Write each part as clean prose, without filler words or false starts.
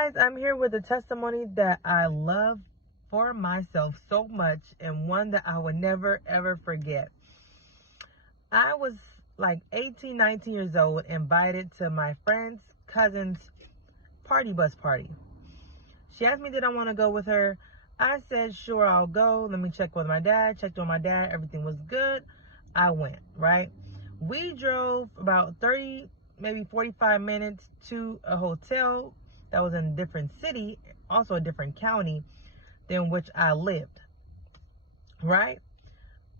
guys, I'm here with a testimony that I love for myself so much, and one that I would never ever forget. I was like 18, 19 years old, invited to my friend's cousin's party bus party. She asked me did I want to go with her. I said sure, I'll go. Let me check with my dad. Checked with my dad, everything was good. I went, right? We drove about 30, maybe 45 minutes to a hotel that was in a different city, also a different county than which I lived, right?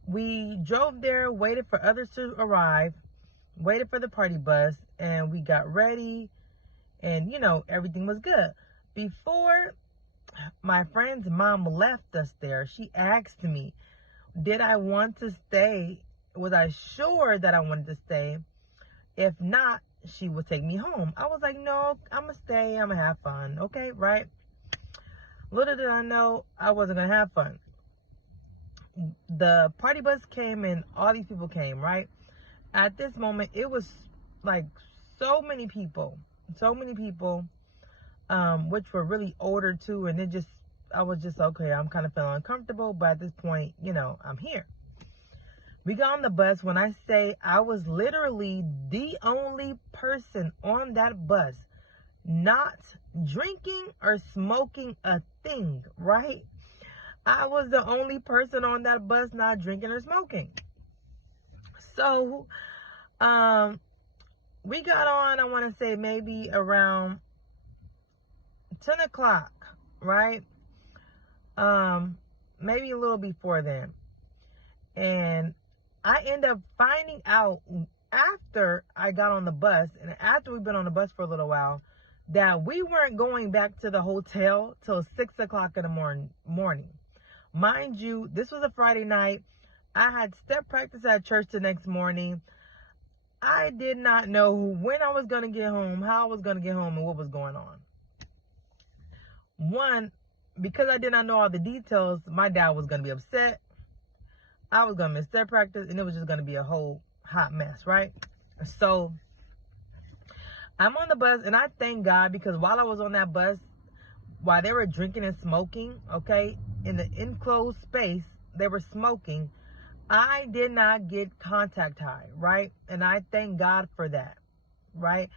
We drove there, waited for others to arrive, waited for the party bus, and we got ready, and everything was good. Before my friend's mom left us there, she asked me, did I want to stay? Was I sure that I wanted to stay? If not, she would take me home. I was like, no, I'm going to stay. I'm going to have fun. Okay, right? Little did I know I wasn't going to have fun. The party bus came and all these people came, right? At this moment, it was like so many people, which were really older too. And I was just, okay, I'm kind of feeling uncomfortable. But at this point, I'm here. We got on the bus. When I say I was literally the only person on that bus not drinking or smoking a thing, right? I was the only person on that bus not drinking or smoking. So, we got on, I want to say maybe around 10 o'clock, right? Maybe a little before then. And I end up finding out after I got on the bus, and after we've been on the bus for a little while, that we weren't going back to the hotel till 6 o'clock in the morning. Mind you, this was a Friday night. I had step practice at church the next morning. I did not know when I was going to get home, how I was going to get home, and what was going on. One, because I did not know all the details, my dad was going to be upset. I was going to miss step practice, and it was just going to be a whole hot mess, right? So I'm on the bus, and I thank God, because while I was on that bus, while they were drinking and smoking, okay, in the enclosed space, they were smoking, I did not get contact high, right? And I thank God for that, right?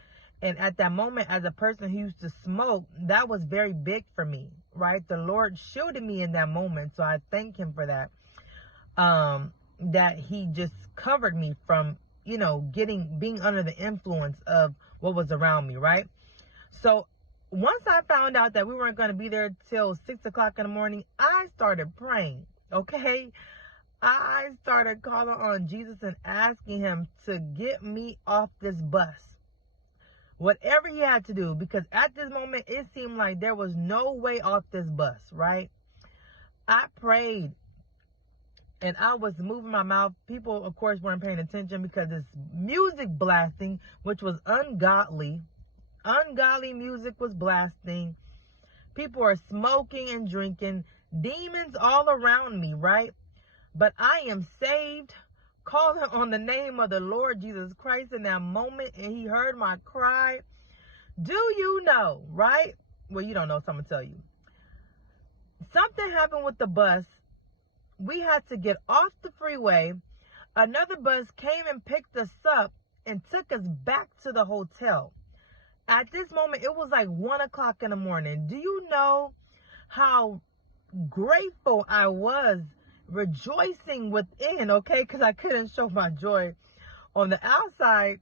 And at that moment, as a person who used to smoke, that was very big for me, right? The Lord shielded me in that moment, so I thank him for that. That he just covered me from, being under the influence of what was around me, right? So once I found out that we weren't going to be there till 6 o'clock in the morning, I started praying, okay? I started calling on Jesus and asking him to get me off this bus. Whatever he had to do, because at this moment, it seemed like there was no way off this bus, right? I prayed. And I was moving my mouth. People, of course, weren't paying attention because it's music blasting, which was ungodly. Ungodly music was blasting. People are smoking and drinking. Demons all around me, right? But I am saved, calling on the name of the Lord Jesus Christ in that moment. And he heard my cry. Do you know, right? Well, you don't know, so I'm going to tell you. Something happened with the bus. We had to get off the freeway. Another bus came and picked us up and took us back to the hotel. At this moment, it was like 1 o'clock in the morning. Do you know how grateful I was, rejoicing within, okay? Because I couldn't show my joy on the outside.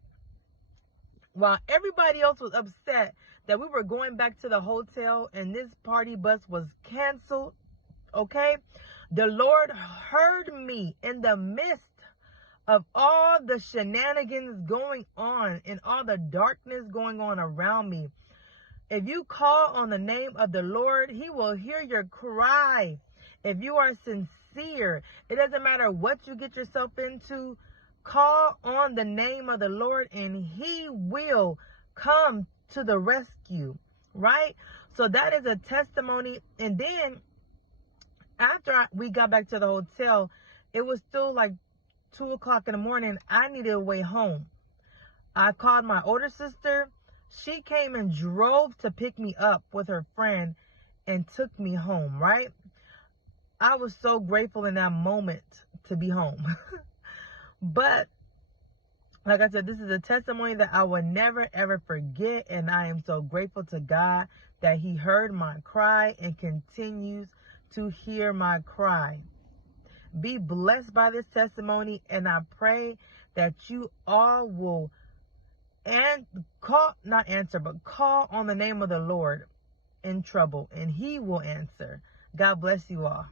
While everybody else was upset that we were going back to the hotel and this party bus was canceled, okay? The Lord heard me in the midst of all the shenanigans going on and all the darkness going on around me. If you call on the name of the Lord, he will hear your cry. If you are sincere, it doesn't matter what you get yourself into, call on the name of the Lord and he will come to the rescue, right? So that is a testimony. And then after we got back to the hotel, it was still like 2 o'clock in the morning. I needed a way home. I called my older sister. She came and drove to pick me up with her friend and took me home, right? I was so grateful in that moment to be home. But like I said, this is a testimony that I will never, ever forget. And I am so grateful to God that he heard my cry and continues to hear my cry. Be blessed by this testimony. And I pray that you all will call on the name of the Lord in trouble, and he will answer. God bless you all.